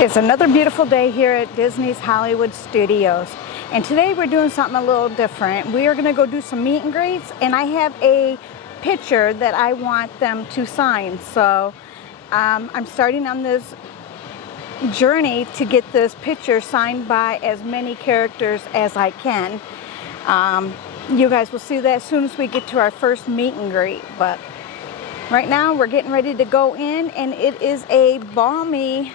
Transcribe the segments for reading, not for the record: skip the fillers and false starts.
It's another beautiful day here at Disney's Hollywood Studios, and today we're doing something a little different. We are going to go do some meet and greets, and I have a picture that I want them to sign. So I'm starting on this journey to get this picture signed by as many characters as I can. You guys will see that as soon as we get to our first meet and greet, but right now we're getting ready to go in, and it is a balmy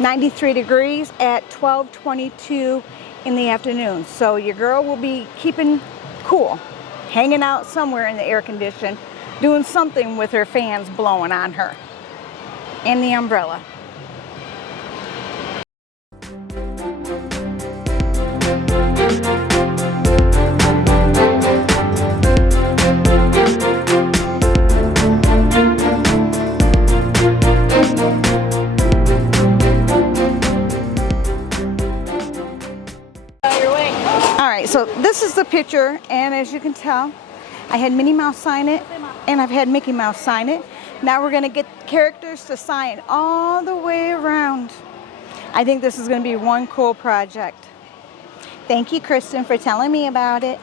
93 degrees at 12:22 in the afternoon. So your girl will be keeping cool, hanging out somewhere in the air condition, doing something with her fans blowing on her and the umbrella. So this is the picture, and as you can tell, I had Minnie Mouse sign it, and I've had Mickey Mouse sign it. Now we're going to get characters to sign all the way around. I think this is going to be one cool project. Thank you, Kristen, for telling me about it.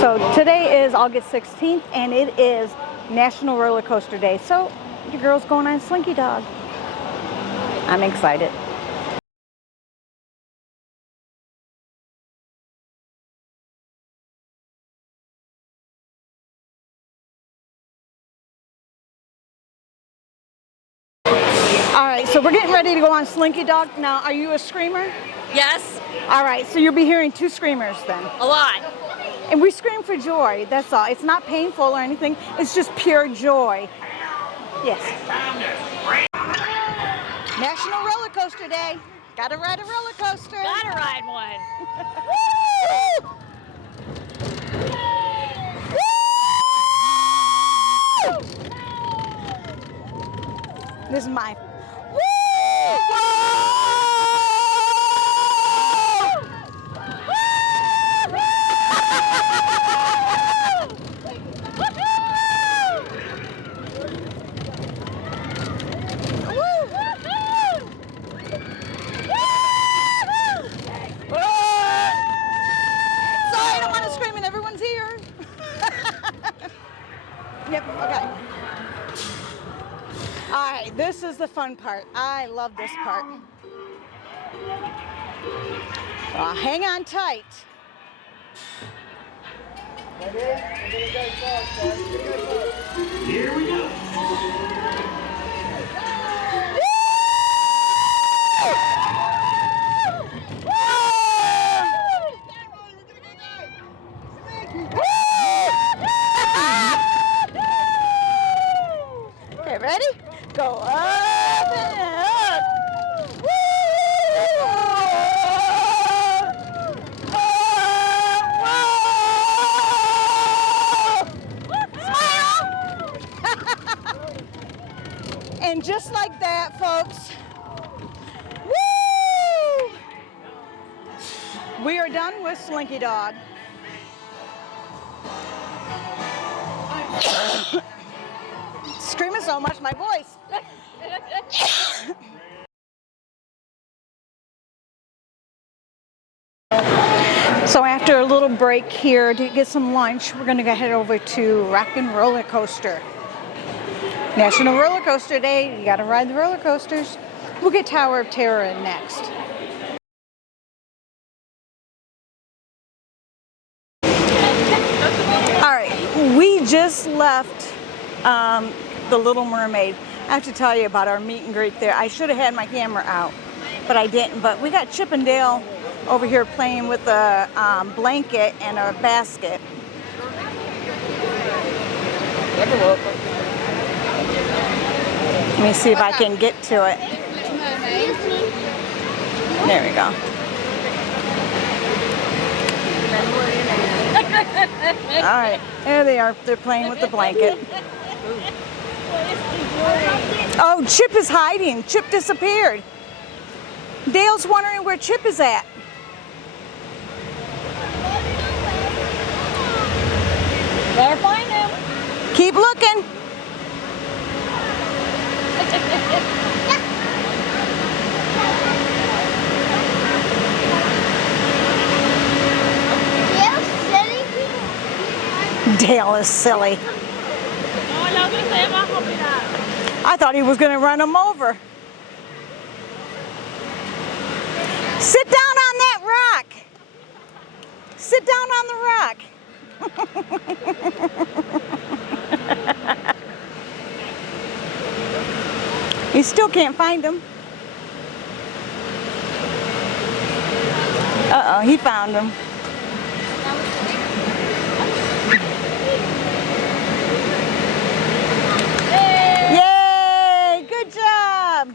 So today is August 16th, and it is National Roller Coaster Day. So your girl's going on Slinky Dog. I'm excited. All right, so we're getting ready to go on Slinky Dog. Now, are you a screamer? Yes. All right, so you'll be hearing two screamers then. A lot. And we scream for joy, that's all. It's not painful or anything. It's just pure joy. Yes. National Roller Coaster Day. Gotta ride a roller coaster. Gotta ride one. Woo! Woo! This is my... Woo! Sorry, I don't want to scream and everyone's here. Yep, okay. All right, this is the fun part. I love this part. Hang on tight. Here we go. Okay, ready? Go up and up. Woo! And just like that, folks, woo! We are done with Slinky Dog. Screaming so much, my voice. So after a little break here to get some lunch, we're going to go head over to Roller Coaster. National Roller Coaster Day. You got to ride the roller coasters. We'll get Tower of Terror in next. All right, we just left the Little Mermaid. I have to tell you about our meet and greet there. I should have had my camera out, but I didn't. But we got Chip and Dale over here playing with a blanket and a basket. Let me see if I can get to it. There we go. All right, there they are. They're playing with the blanket. Oh, Chip is hiding. Chip disappeared. Dale's wondering where Chip is at. Better find him. Keep looking. Dale is silly. I thought he was going to run him over. Sit down on that rock. Sit down on the rock. You still can't find him. Uh-oh, he found him. Yay! Good job!